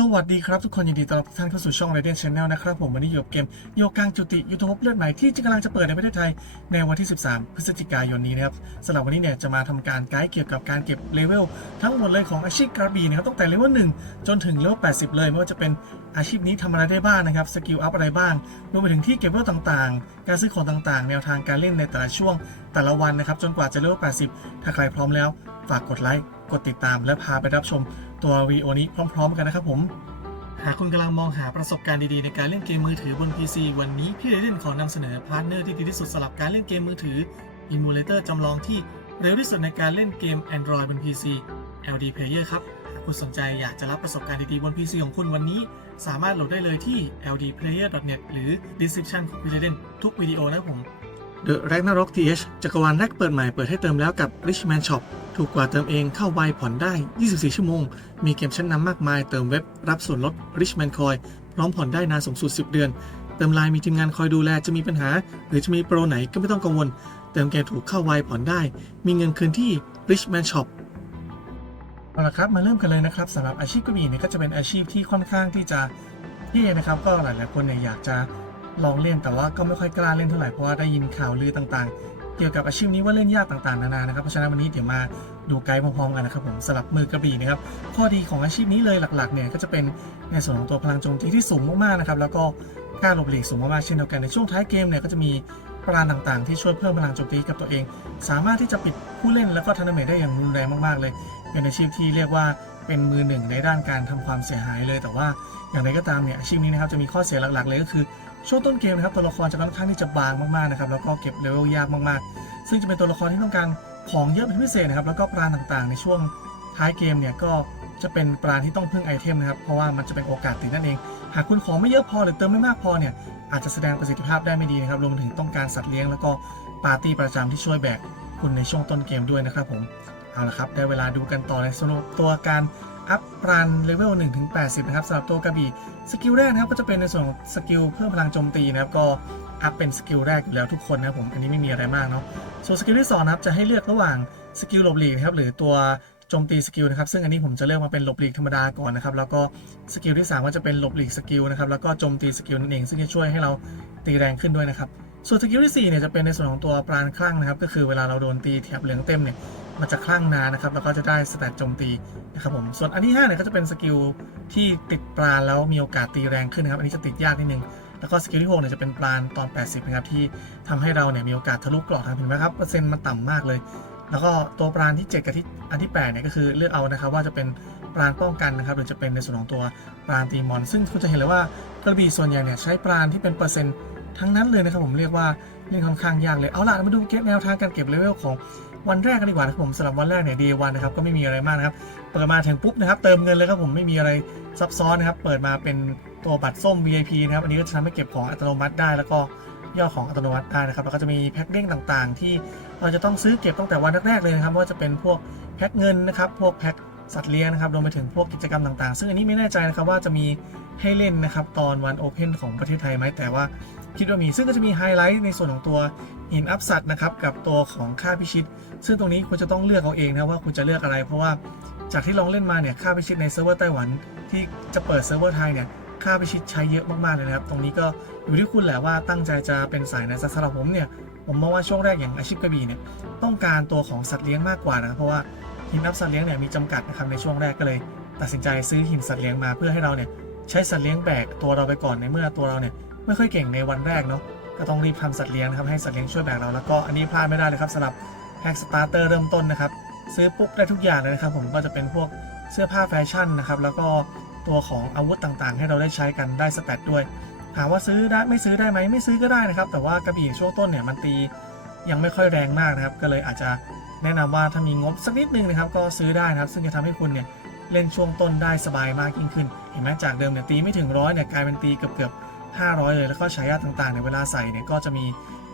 สวัสดีครับทุกคนยินดีต้อนรับทุกท่านเข้าสู่ช่อง Radiant Channel นะครับผมวันนี้อยู่กับเกมโยกังจุติยุทธภพเลือดใหม่ที่จะกำลังจะเปิดในประเทศไทยในวันที่ 13 พฤศจิกายนนี้นะครับสำหรับวันนี้เนี่ยจะมาทำการไกด์เกี่ยวกับการเก็บเลเวลทั้งหมดเลยของอาชีพกระบี่นะครับตั้งแต่เลเวล1จนถึงเลเวล80 เลยไม่ว่าจะเป็นอาชีพนี้ทำอะไรได้บ้างนะครับสกิลอัพอะไรบ้างรวมไปถึงที่เก็บเลเวลต่างๆ การซื้อของต่างๆ แนวทางการเล่นในแต่ละช่วงแต่ละวันนะครับจนกว่าจะเลเวล80 ถ้าใครพร้อมแล้ว ฝากกดไลค์กดติดตามและพาไปรับชม ตัววีโอนี้พร้อม ๆ กันนะครับผม หากคุณกำลังมองหาประสบการณ์ดีๆ ในการเล่นเกมมือถือบน PC วันนี้พี่เรเดนขอนำเสนอพาร์ทเนอร์ที่ดีที่สุดสำหรับการเล่นเกมมือถือ Emulator จำลองที่เร็วที่สุดในการเล่นเกม Android บน PC LD Player ครับหากคุณสนใจอยากจะรับประสบการณ์ดีๆบน PC ของคุณวันนี้ สามารถโหลดได้เลยที่ ldplayer.net หรือ description ของพี่เรเดนทุกวิดีโอนะครับผม The Ragnarok TH จักรวาลแรกเปิดใหม่เปิดให้เติมแล้วกับ Richman Shop ถูกกว่าเติมเองเข้าไวผ่อนได้ 24 ชั่วโมง มีเกมชั้นนำมากมายเติมเว็บรับส่วนลด Richman Coin พร้อมผ่อนได้นานสูงสุด 10 เดือน เติมไลน์มีทีมงานคอยดูแลจะมีปัญหา หรือจะมีโปรไหนก็ไม่ต้องกังวล เติมเกมถูกเข้าไวผ่อนได้ มีเงินคืนที่ Richman Shop เอาละครับมาเริ่มกันเลยนะครับสำหรับอาชีพกระบี่เนี่ยก็จะเป็นอาชีพที่ค่อนข้างที่จะที่นะครับก็หลายๆคนเนี่ยอยากจะ ลองเล่นแต่ว่าก็ไม่ค่อยกล้าเล่นเท่าไหร่เพราะว่าได้ยินข่าวลือต่างๆ เกี่ยวกับอาชีพนี้ว่าเล่นยากต่างๆนานานะครับเพราะฉะนั้นวันนี้เดี๋ยวมาดูไกด์พร้อมๆกันนะครับผมสำหรับมือกระบี่นะครับข้อดีของอาชีพนี้เลยหลักๆเนี่ยก็จะเป็นในส่วนของตัวพลังโจมตีที่สูงมากๆนะครับแล้วก็การหลบหลีกสูงมากๆเช่นเดียวกันในช่วงท้ายเกมเนี่ยก็จะมีปราณต่างๆ ที่ช่วยเพิ่มพลังโจมตีกับตัวเอง สามารถที่จะปิดผู้เล่นแล้วก็ทันเมได้อย่างรุนแรงมากๆเลย เป็นอาชีพที่เรียกว่าเป็นมือหนึ่งในด้านการทำความเสียหายเลย แต่ว่าอย่างไรก็ตามเนี่ยอาชีพนี้นะครับจะมีข้อเสียหลักๆเลยก็คือ ช่วงต้นเกมนะครับตัวละครจะค่อนข้างที่จะบางมากๆนะครับแล้วก็เก็บเลเวลยากมากๆ ซึ่งจะเป็นตัวละครที่ต้องการของเยอะเป็นพิเศษนะครับแล้วก็ปราณต่างๆ ในช่วงท้ายเกมเนี่ยก็จะเป็นปราณที่ต้องพึ่งไอเทมนะครับเพราะว่ามันจะเป็นโอกาสติดนั่นเอง หากคุณของไม่เยอะพอหรือเติมไม่มากพอเนี่ยอาจจะแสดงประสิทธิภาพได้ไม่ดีนะครับรวมถึงต้องการสัตว์เลี้ยงแล้วก็ปาร์ตี้ประจำที่ช่วยแบกคุณในช่วงต้นเกมด้วยนะครับผมเอาละครับได้เวลาดูกันต่อในสำหรับตัวการ อัพรันเลเวล1ถึง80 นะครับสำหรับตัวกระบี่สกิลแรกนะครับก็จะเป็นในส่วนสกิลเพิ่มพลังโจมตีนะครับก็อัพเป็นสกิลแรกอยู่แล้วทุกคนนะครับผมอันนี้ไม่มีอะไรมากเนาะส่วนสกิลที่2นะครับจะให้เลือกระหว่างสกิลหลบหลีกนะครับหรือตัวโจมตีสกิลนะครับซึ่งอันนี้ผมจะเลือกมาเป็นหลบหลีกธรรมดาก่อนนะครับแล้วก็สกิลที่3ก็จะเป็นหลบหลีกสกิลนะครับแล้วก็โจมตีสกิลนั่นเองซึ่งจะช่วยให้เราตีแรงขึ้นด้วยนะครับส่วนสกิลที่4เนี่ยจะเป็นในส่วนของตัวปราณคลั่งนะครับก็คือเวลาเราโดนตีแถบเหลืองเต็มเนี่ย มันจะคลั่งนานนะครับ แล้วก็จะได้สแตทโจมตีนะครับผม ส่วนอันที่5เนี่ยก็จะเป็นสกิลที่ติดปราแล้วมีโอกาสตีแรงขึ้นนะครับ อันนี้จะติดยากนิดนึง แล้วก็สกิลที่6เนี่ยจะเป็นปราตอน 80นะครับที่ทำให้เราเนี่ยมีโอกาสทะลุกรอบทางถึงไหมครับเปอร์เซ็นต์มันต่ำมากเลย แล้วก็ตัวปราที่ 7 กับที่อันที่8เนี่ยก็คือเลือกเอานะครับว่าจะเป็นปราป้องกันนะครับหรือจะเป็นในส่วนของตัวปราตีมอน ซึ่งคุณจะเห็นเลยว่ากระบี่ส่วนใหญ่เนี่ยใช้ปราที่เป็นเปอร์เซ็นต์ทั้งนั้นเลยนะครับผมเรียกว่าเล่นค่อนข้างยากเลย เอาล่ะมาดูเก็บแนวทางการเก็บเลเวลของ วันแรกกันดีกว่านะครับผมสำหรับวันแรกเนี่ย day 1นนะครับก็ไม่มีอะไรมากนะครับ เปิดมาถึงปุ๊บนะครับเติมเงินเลยครับผมไม่มีอะไรซับซ้อนนะครับ เปิดมาเป็นตัวบัตรส้ม VIP นะครับอันนี้ก็จะทำให้เก็บของอัตโนมัติได้แล้วก็ย่อของอัตโนมัติได้นะครับแล้วก็จะมีแพ็คเด้งต่างๆ ที่เราจะต้องซื้อเก็บตั้งแต่วันแรกๆเลยนะครับว่าจะเป็นพวกแพ็คเงินนะครับพวกแพ็คสัตว์เลี้ยงนะครับรวมไปถึงพวกกิจกรรมต่างๆ ซึ่งอันนี้ไม่แน่ใจนะครับว่าจะมีให้เล่นนะครับตอนวันโอเพนของประเทศไทยไหมแต่ว่าคิดว่ามีซึ่งก็จะมีไฮไลท์ในส่วนของตัว หินอัพสัตว์นะครับกับตัวของค่าพิชิต ซึ่งตรงนี้คุณจะต้องเลือกเอาเองนะว่าคุณจะเลือกอะไร เพราะว่าจากที่ลองเล่นมาเนี่ยค่าพิชิตในเซิร์ฟเวอร์ไต้หวันที่จะเปิดเซิร์ฟเวอร์ไทยเนี่ยค่าพิชิตใช้เยอะมากๆเลยนะครับ ตรงนี้ก็อยู่ที่คุณแหละว่าตั้งใจจะเป็นสายไหนสำหรับผมเนี่ยผมมองว่าช่วงแรกอย่างอาชีพกระบี่เนี่ยต้องการตัวของสัตว์เลี้ยงมากกว่านะเพราะว่าหินอัพสัตว์เลี้ยงเนี่ยมีจำกัดนะครับในช่วงแรกก็เลย ตัดสินใจซื้อหินสัตว์เลี้ยงมาเพื่อให้เราเนี่ยใช้สัตว์เลี้ยงแบกตัวเราไปก่อนในเมื่อตัวเราเนี่ยไม่ค่อยเก่งในวันแรกเนาะ ก็ต้องรีบทำสัตว์เลี้ยงนะครับให้สัตว์เลี้ยงช่วยแบกเราแล้วก็อันนี้พลาดไม่ได้เลยครับสำหรับแพ็กสตาร์เตอร์เริ่มต้นนะครับซื้อปุ๊บได้ทุกอย่างเลยนะครับ ผมก็จะเป็นพวกเสื้อผ้าแฟชั่นนะครับแล้วก็ตัวของอาวุธต่างๆ ให้เราได้ใช้กันได้สแตทด้วยถามว่าซื้อได้ไม่ซื้อได้ไหมไม่ซื้อก็ได้นะครับ แต่ว่ากระบี่ช่วงต้นเนี่ยมันตียังไม่ค่อยแรงมากนะครับ ก็เลยอาจจะแนะนำว่าถ้ามีงบสักนิดนึงนะครับ ก็ซื้อได้นะครับ ซึ่งจะทำให้คุณเนี่ยเล่นช่วงต้นได้สบายมากยิ่งขึ้น เห็นไหมจากเดิมเนี่ยตีไม่ถึงร้อยเนี่ยกลายเป็นตีเกือบเกือบ 500 เลย แล้วก็ฉายาต่างๆในเวลาใส่เนี่ยก็จะมี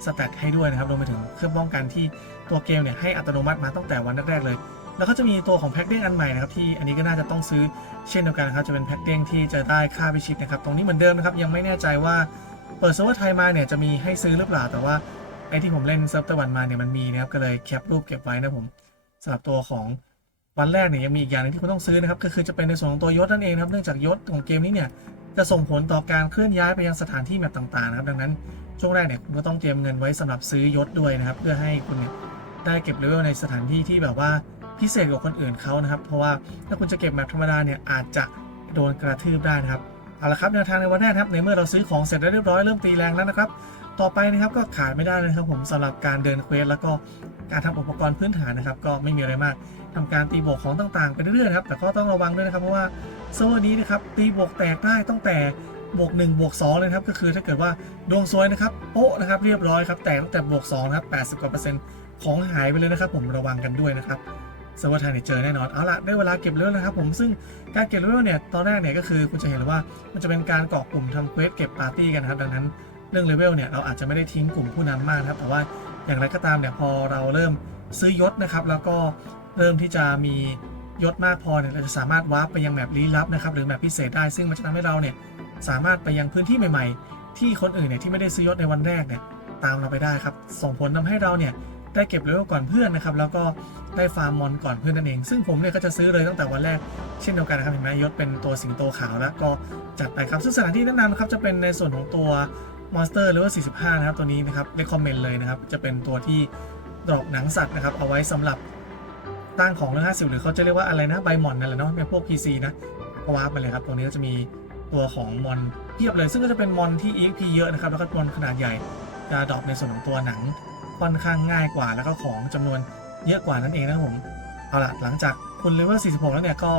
สแตทให้ด้วยนะครับรวมไปถึงเครื่องป้องกันที่ตัวเกมเนี่ยให้อัตโนมัติมาตั้งแต่วันแรกๆเลย แล้วก็จะมีตัวของแพ็กเด้งอันใหม่นะครับที่อันนี้ก็น่าจะต้องซื้อเช่นเดียวกันนะครับจะเป็นแพ็กเด้งที่จะได้ค่าพิชิตนะครับตรงนี้เหมือนเดิมนะครับยังไม่แน่ใจว่าเปิดเซิร์ฟเวอร์ไทยมาเนี่ยจะมีให้ซื้อหรือเปล่าแต่ว่าไอที่ผมเล่นเซิร์ฟต้หวันมาเนี่ยมันมีนะครับก็เลยแคปรูปเก็บไว้นะผมสำหรับตัวของวันแรกเนี่ยยังมีอีกอย่างนึงที่คุณต้องซื้อนะครับก็คือจะเป็นในส่วนของตัวยศนั่นเองครับเนื่องจากยศของเกมนี้เนี่ย จะส่งผลต่อการเคลื่อนย้ายไปยังสถานที่แบบต่างๆนะครับ ดังนั้นช่วงแรกเนี่ยคุณก็ต้องเตรียมเงินไว้สำหรับซื้อยศด้วยนะครับ เพื่อให้คุณเนี่ยได้เก็บเลเวลในสถานที่ที่แบบว่าพิเศษกว่าคนอื่นเขานะครับ เพราะว่าถ้าคุณจะเก็บแบบธรรมดาเนี่ยอาจจะโดนกระทืบได้นะครับเอาละครับแนวทางในวันแรกครับในเมื่อเราซื้อของเสร็จแล้วเรียบร้อยเริ่มตีแรงแล้วนะครับ ต่อไปนะครับก็ขาดไม่ได้เลยนะครับผมสำหรับการเดินเควสแล้วก็การทำอุปกรณ์พื้นฐานนะครับ ก็ไม่มีอะไรมากทำการตีบวกของต่างๆไปเรื่อยๆครับแต่ก็ต้องระวังด้วยนะครับเพราะว่า เซิร์ฟเวอร์นี้นะครับตีบวกแตกได้ตั้งแต่บวก1บวก2เลยครับก็คือถ้าเกิดว่าดวงซวยนะครับโป๊ะนะครับเรียบร้อยครับแตกตั้งแต่บวก2นะครับ80กว่าเปอร์เซ็นต์ของหายไปเลยนะครับ ผมระวังกันด้วยนะครับเซิร์ฟเวอร์ไทยเนี่ยเจอแน่นอนเอาละได้เวลาเก็บเลเวลนะครับผมซึ่งการเก็บเลเวลเนี่ยตอนแรกเนี่ยก็คือคุณจะเห็นเลยว่ามันจะเป็นการเกาะกลุ่มทำเควสเก็บปาร์ตี้กันครับดังนั้นเรื่องเลเวลเนี่ยเราอาจจะไม่ได้ทิ้งกลุ่มผู้นำมากนะครับแต่ว่าอย่างไรก็ตามเนี่ยพอเราเริ่มซื้อยศนะครับแล้วก็เริ่มที่จะมี ยศมากพอเนี่ยเราจะสามารถวาร์ปไปยังแมปลี้ลับนะครับหรือแมปพิเศษได้ ซึ่งมันจะทำให้เราเนี่ยสามารถไปยังพื้นที่ใหม่ ๆ ที่คนอื่นเนี่ยที่ไม่ได้ซื้อยศในวันแรกเนี่ยตามเราไปได้ครับ ส่งผลทำให้เราเนี่ยได้เก็บเลเวลก่อนเพื่อนนะครับแล้วก็ได้ฟาร์มมอนก่อนเพื่อนนั่นเอง ซึ่งผมเนี่ยก็จะซื้อเลยตั้งแต่วันแรกเช่นเดียวกันนะครับเห็นไหมยศเป็นตัวสิงโตขาวแล้วก็จัดไปครับซึ่งสถานที่แนะนำนะครับจะเป็นในส่วนของตัวมอนสเตอร์เลเวล45 นะครับตัวนี้นะครับเรคคอมเมนต์เลยนะครับจะเป็นตัวที่ดรอปหนังสัตว์นะครับเอาไว้สำหรับ ตั้งของเรื่อง50 หรือเขาจะเรียกว่าอะไรนะใบหมอนนั่นแหละเนาะเป็นพวก PC นะก็วาร์ปมาเลยครับ ตรงนี้ก็จะมีตัวของมอนเพียบเลย ซึ่งก็จะเป็นมอนที่ EXP เยอะนะครับ แล้วก็มอนขนาดใหญ่จะดรอปในส่วนของตัวหนังค่อนข้างง่ายกว่า แล้วก็ของจำนวนเยอะกว่านั่นเองนะครับผมเอาละหลังจากคุณเลเวล 46 แล้วเนี่ยก็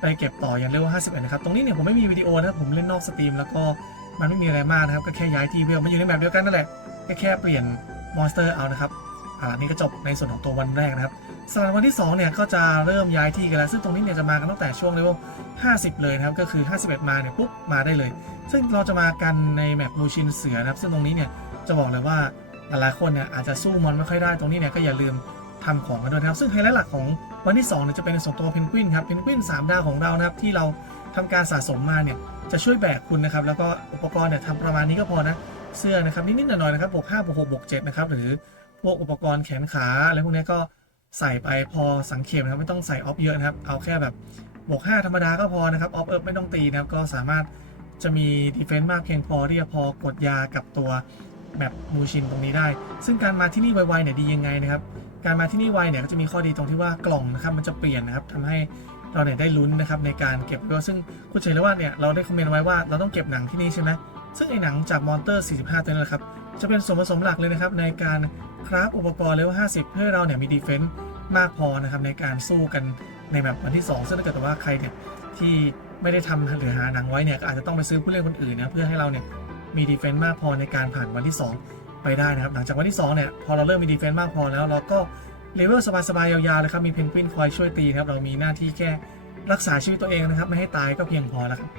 ไปเก็บต่ออย่างเลเวล 51 นะครับ ตรงนี้เนี่ยผมไม่มีวิดีโอนะครับผมเล่นนอกสตรีมแล้วก็มันไม่มีอะไรมากนะครับ ก็แค่ย้ายที่เวลมันอยู่ในแบบเดียวกันนั่นแหละแค่แค่เปลี่ยนมอนสเตอร์เอานะครับเอาล่ะนี่ก็จบในส่วนของตัววันแรกนะครับ สำหรับวันที่2เนี่ยก็จะเริ่มย้ายที่กันแล้ว ซึ่งตรงนี้เนี่ยจะมากันตั้งแต่ช่วงเลเวล50 เลยนะครับ ก็คือ 51 มาเนี่ยปุ๊บมาได้เลย ซึ่งเราจะมากันในแมปมูชินเสือนะครับ ซึ่งตรงนี้เนี่ยจะบอกเลยว่าหลายๆคนเนี่ยอาจจะสู้มอนไม่ค่อยได้ตรงนี้เนี่ยก็อย่าลืมทำของกันด้วยนะครับ ซึ่งไฮไลท์หลักของวันที่2เนี่ยจะเป็นในส่วนตัวเพนกวินครับเพนกวิน3ดาวของเรานะครับที่เราทำการสะสมมาเนี่ยจะช่วยแบกคุณนะครับแล้วก็อุปกรณ์เนี่ยทำประมาณนี้ก็พอนะเสื้อนะครับนิดๆหน่อยๆนะครับบวก5บวก6บวก7นะครับหรือพวกอุปกรณ์แขนขาอะไรพวกนี้ก็ ใส่ไปพอสังเกตนะครับไม่ต้องใส่ออฟเยอะนะครับ เอาแค่แบบบวก 5 ธรรมดาก็พอนะครับออฟเอิร์ไม่ต้องตีนะครับ ก็สามารถจะมีดีเฟนซ์มากเพียงพอที่จะพอกดยากับตัวแมปมูชินตรงนี้ได้ ซึ่งการมาที่นี่ไวๆเนี่ยดียังไงนะครับ การมาที่นี่ไวเนี่ยก็จะมีข้อดีตรงที่ว่ากล่องนะครับมันจะเปลี่ยนนะครับทำให้เราเนี่ยได้ลุ้นนะครับในการเก็บด้วยซึ่งคุณเฉยเลยว่าเนี่ยเราได้คอมเมนต์ไว้ว่าเราต้องเก็บหนังที่นี่ใช่ไหมซึ่งไอ้หนังจากมอนเตอร์ 45 ตัวนี้แหละครับ จะเป็นส่วนผสมหลักเลยนะครับในการคราฟอุปกรณ์เลเวล50 เพื่อเราเนี่ยมีดีเฟนซ์มากพอนะครับในการสู้กันในแบบวันที่ 2 ซึ่งถ้าเกิดว่าใครเนี่ยที่ไม่ได้ทำหรือหาหนังไว้เนี่ยก็อาจจะต้องไปซื้อผู้เล่นคนอื่นนะเพื่อให้เราเนี่ยมีดีเฟนซ์มากพอในการผ่านวันที่ 2 ไปได้นะครับ หลังจากวันที่2เนี่ยพอเราเริ่มมีดีเฟนซ์มากพอแล้วเราก็เลเวลสบายๆยาวๆเลยครับมีเพนกวินคอยช่วยตีครับเรามีหน้าที่แค่รักษาชีวิตตัวเองนะครับ ไม่ให้ตายก็เพียงพอแล้วครับ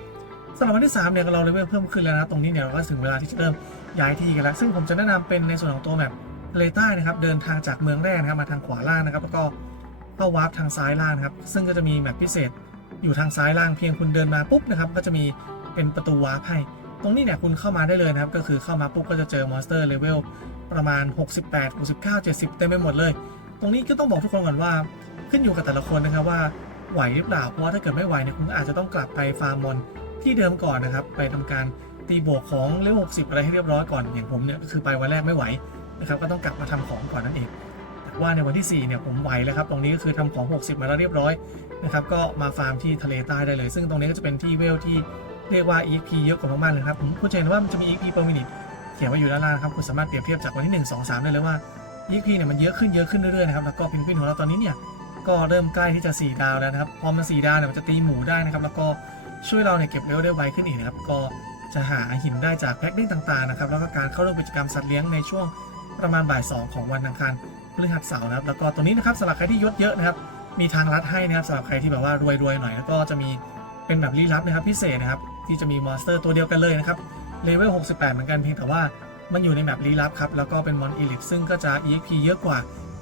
สำหรับวันที่3เนี่ยเราเลเวลเพิ่มขึ้นแล้วนะตรงนี้เนี่ยเราก็ถึงเวลาที่จะเริ่ม ย้ายที่กันแล้ว ซึ่งผมจะแนะนำเป็นในส่วนของตัวแมปทะเลใต้นะครับ เดินทางจากเมืองแรกนะครับ มาทางขวาล่างนะครับ แล้วก็เข้าวาร์ปทางซ้ายล่างนะครับ ซึ่งก็จะมีแมปพิเศษ อยู่ทางซ้ายล่างเพียงคุณเดินมาปุ๊บนะครับ ก็จะมีเป็นประตูวาร์ปให้ ตรงนี้เนี่ยคุณเข้ามาได้เลยนะครับ ก็คือเข้ามาปุ๊บก็จะเจอมอนสเตอร์เลเวลประมาณ 68 69 70 เต็มไปหมดเลย ตรงนี้ก็ต้องบอกทุกคนก่อนว่า ขึ้นอยู่กับแต่ละคนนะครับว่าไหวหรือเปล่า เพราะว่าถ้าเกิดไม่ไหวเนี่ยคุณอาจจะต้องกลับไปฟาร์มมอนที่เดิมก่อนนะครับ ไปทำการ ตีโบกของเลเวล60 อะไรให้เรียบร้อยก่อน อย่างผมเนี่ยก็คือไปวันแรกไม่ไหวนะครับก็ต้องกลับมาทำของก่อนนั่นเองแต่ว่าในวันที่ 4 เนี่ยผมไหวแล้วครับ ตรงนี้ก็คือทำของ 60 มาแล้วเรียบร้อยนะครับก็มาฟาร์มที่ทะเลใต้ได้เลย ซึ่งตรงนี้ก็จะเป็นที่เวลที่เรียกว่า EXP เยอะกว่ามากๆเลยครับผมคุณจะเห็นว่ามันจะมี EXP per minute เขียนไว้อยู่ด้านล่างนะครับคุณสามารถเปรียบเทียบจากวันที่ 1 2 3 ได้เลยว่า EXP เนี่ยมันเยอะขึ้นเยอะขึ้นเรื่อยๆนะครับแล้วก็พินพินของเราตอนนี้เนี่ยก็เริ่มใกล้ที่จะ 4 ดาวแล้วนะครับพอมัน4ดาวเนี่ยมันจะตีหมูได้นะครับแล้วก็ช่วยเราเนี่ยเก็บเลเวลได้ไวขึ้นอีกนะครับก็ จะหาหินได้จากแพ็กดิ้งต่างๆนะครับแล้วก็การเข้าร่วมกิจกรรมสัตว์เลี้ยงในช่วงประมาณบ่าย 2 ของวันอังคารพฤหัสเสาร์นะครับ แล้วก็ตัวนี้นะครับสำหรับใครที่ยศเยอะนะครับ มีทางลัดให้นะครับสำหรับใครที่แบบว่ารวยๆหน่อย แล้วก็จะมีเป็นแบบลี้ลับนะครับพิเศษนะครับที่จะมีมอนสเตอร์ตัวเดียวกันเลยนะครับเลเวล 68 เหมือนกันเพียงแต่ว่ามันอยู่ในแบบลี้ลับครับแล้วก็เป็นมอนอีลิทซึ่งก็จะ EXP เยอะกว่า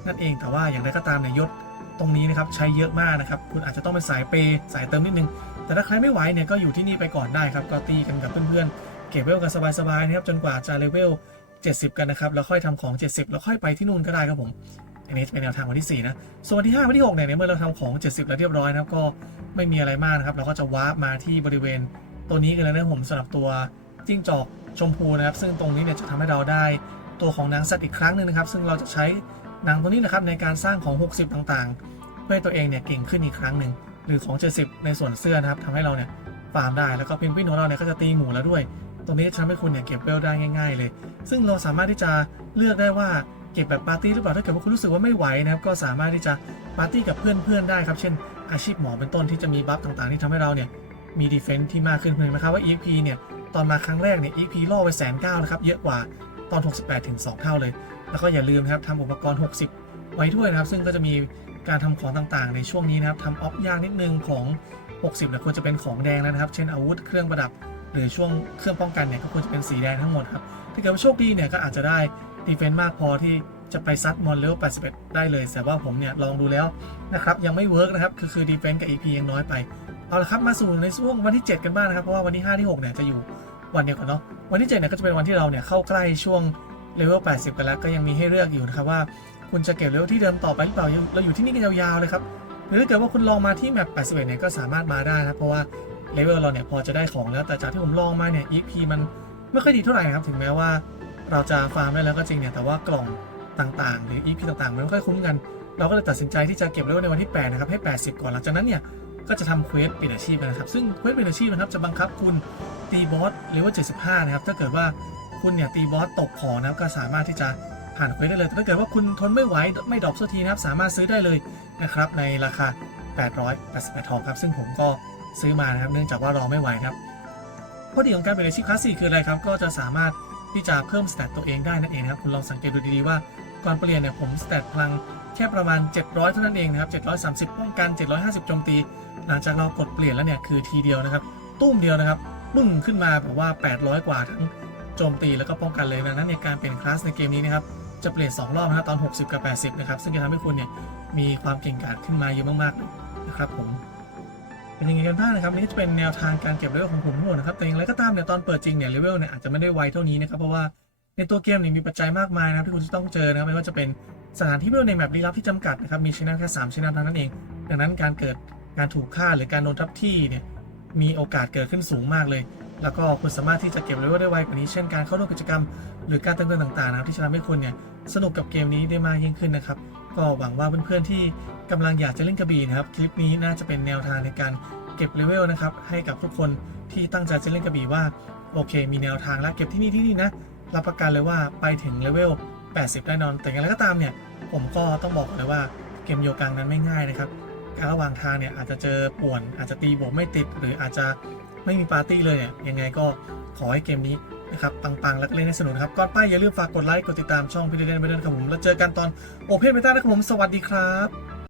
นั่นเองแต่ว่าอย่างไรก็ตามเนี่ยยศ ตรงนี้นะครับใช้เยอะมากนะครับคุณอาจจะต้องเป็นสายเปย์สายเติมนิดนึง แต่ถ้าใครไม่ไหวเนี่ยก็อยู่ที่นี่ไปก่อนได้ครับก็ตีกันกับเพื่อนๆเก็บเวลกันสบายๆนะครับจนกว่าจะเลเวล 70 กันนะครับแล้วค่อยทำของ 70 แล้วค่อยไปที่นู่นก็ได้ครับผมอันนี้เป็นแนวทางวันที่4นะส่วนวันที่5วันที่6เนี่ยเมื่อเราทำของ 70 แล้วเรียบร้อยนะครับก็ไม่มีอะไรมากนะครับเราก็จะวาร์ปมาที่บริเวณตัวนี้กันเลยนะผมสำหรับตัวจิ้งจอกชมพูนะครับซึ่งตรงนี้เนี่ยจะทำให้เราได้ตัวของนางสัตว์อีกครั้งหนึ่งนะครับ ซึ่งเราจะใช้ หนางตัวนี้นะครับในการสร้างของ 60 ต่างๆ เพื่อตัวเองเนี่ยเก่งขึ้นอีกครั้งหนึ่งหรือของ 70 ในส่วนเสื้อนะครับทำให้เราเนี่ยฟาร์มได้แล้วก็เพนกวินของเราเนี่ยก็จะตีหมูแล้วด้วย ตรงนี้ทำให้คุณเนี่ยเก็บเวลได้ง่าย ๆ เลย ซึ่งเราสามารถที่จะเลือกได้ว่าเก็บแบบปาร์ตี้หรือเปล่าถ้าเกิดว่าคุณรู้สึกว่าไม่ไหวนะครับก็สามารถที่จะปาร์ตี้กับเพื่อนๆได้ครับเช่น อาชีพหมอเป็นต้นที่จะมีบัฟต่างๆ ที่ทำให้เราเนี่ยมีดีเฟนซ์ที่มากขึ้นเห็นไหมครับว่า EXP เนี่ยตอนมาครั้งแรกเนี่ย EXP ล่อไปแสนเก้านะครับเยอะกว่าตอน 68 ถึง 2 เท่าเลย แล้วก็อย่าลืมนะครับทำอุปกรณ์ 60 ไว้ด้วยนะครับ ซึ่งก็จะมีการทำของต่างๆ ในช่วงนี้นะครับทำออฟยากนิดนึงของ 60เนี่ยควรจะเป็นของแดงแล้วนะครับ เช่นอาวุธเครื่องประดับ หรือช่วงเครื่องป้องกันเนี่ยก็ควรจะเป็นสีแดงทั้งหมดครับถ้าเกิดว่าโชคดีเนี่ยก็อาจจะได้ดีเฟนต์มากพอที่จะไปซัดมอนเลเวล81 ได้เลย แต่ว่าผมเนี่ยลองดูแล้วนะครับยังไม่เวิร์กนะครับ คือคือดีเฟนต์กับ EP ยังน้อยไป เอาละครับมาสู่ในช่วงวันที่ 7 กันบ้างนะครับ เพราะว่าวันที่ 5 ที่ 6 เนี่ยจะอยู่วันเดียวกันเนาะ วันที่ 7 เนี่ยก็จะเป็นวันที่เราเนี่ยเข้าใกล้ช่วง เลเวล 80 กันแล้วก็ยังมีให้เลือกอยู่นะครับว่าคุณจะเก็บเลเวลที่เดิมต่อไปหรือเปล่าเราอยู่ที่นี่กันยาวๆเลยครับหรือถ้าเกิดว่าคุณลองมาที่แมป81เนี่ยก็สามารถมาได้นะเพราะว่าเลเวลเราเนี่ยพอจะได้ของแล้วแต่จากที่ผมลองมาเนี่ย EP มันไม่ค่อยดีเท่าไหร่ครับถึงแม้ว่าเราจะฟาร์มได้แล้วก็จริงเนี่ยแต่ว่ากล่องต่างๆ หรือ EP ต่างๆมันไม่ค่อยคุ้มกัน เราก็เลยตัดสินใจที่จะเก็บเลเวลในวันที่8นะครับให้ 80 ก่อนหลังจากนั้นเนี่ยก็จะทำเควสเปลี่ยนอาชีพนะครับซึ่งเควสเปลี่ยนอาชีพนะครับจะบังคับคุณตีบอสเลเวล75นะครับถ้าเกิดว่า คุณเนี่ยตีบอสตกของนะครับก็สามารถที่จะผ่านเควสได้เลยแต่ถ้าเกิดว่าคุณทนไม่ไหวไม่ดรอปสักทีนะครับสามารถซื้อได้เลยนะครับในราคา 888ทองครับซึ่งผมก็ซื้อมานะครับเนื่องจากว่ารอไม่ไหวครับข้อดีของการเปลี่ยนอาชีพคลาสสี่คืออะไรครับก็จะสามารถที่จะเพิ่มสเตตตัวเองได้นั่นเองนะครับคุณลองสังเกตดูดีๆว่าก่อนเปลี่ยนเนี่ยผมสเตตพลังแค่ประมาณ 700 เท่านั้นเองนะครับ730ป้องกัน 750โจมตี หลังจากเรากดเปลี่ยนแล้วเนี่ยคือทีเดียวนะครับตุ้มเดียวนะครับบึ้งขึ้นมาแบบว่า 800 กว่าทั้ง โจมตีแล้วก็ป้องกันเลยดังนั้นเนี่ยการเปลี่ยนคลาสในเกมนี้นะครับจะเปลี่ยน 2 รอบนะครับตอน 60 กับ 80 นะครับ ซึ่งจะทำให้คุณเนี่ยมีความเก่งกาจขึ้นมาเยอะมากๆนะครับผมเป็นยังไงกันบ้างนะครับนี่จะเป็นแนวทางการเก็บเลเวลของผมทั้งหมดนะครับแต่อย่างไรก็ตามเนี่ยตอนเปิดจริงเนี่ยเลเวลเนี่ยอาจจะไม่ได้ไวเท่านี้นะครับเพราะว่าในตัวเกมเนี่ยมีปัจจัยมากมายนะครับที่คุณจะต้องเจอนะครับไม่ว่าจะเป็นสถานที่เลเวลในแมปลี้ลับที่จำกัดนะครับมีชแนลแค่3ชแนลเท่านั้นเอง ดังนั้นการเกิดการถูกฆ่าหรือการโดนทับที่เนี่ยมีโอกาสเกิดขึ้นสูงมากเลย แล้วก็คุณสามารถที่จะเก็บเลเวลได้ไวกว่านี้เช่นการเข้าร่วมกิจกรรม หรือการเติมเงินต่างๆนะครับที่จะทำให้คุณเนี่ยสนุกกับเกมนี้ได้มากยิ่งขึ้นนะครับ ก็หวังว่าเพื่อนๆที่กำลังอยากจะเล่นกระบี่นะครับคลิปนี้น่าจะเป็นแนวทางในการเก็บเลเวลนะครับให้กับทุกคนที่ตั้งใจจะเล่นกระบี่ว่าโอเค มีแนวทางแล้วเก็บที่นี่ที่นี่นะรับประกันเลยว่าไปถึงเลเวล 80 แน่นอน แต่อย่างไรก็ตามเนี่ย ผมก็ต้องบอกเลยว่าเกมโยกังนั้นไม่ง่ายนะครับ การระหว่างทางเนี่ยอาจจะเจอป่วน อาจจะตีบวกไม่ติด หรืออาจจะ ไม่มีปาร์ตี้เลยเนี่ยยังไงก็ขอให้เกมนี้นะครับปังๆ และเล่นให้สนุกนครับก่อนไปอย่าลืมฝากกดไลค์ กดติดตามช่องพี่เดนไปด้วยนครับผม แล้วเจอกันตอนโอเพนเบต้านะครับผม สวัสดีครับ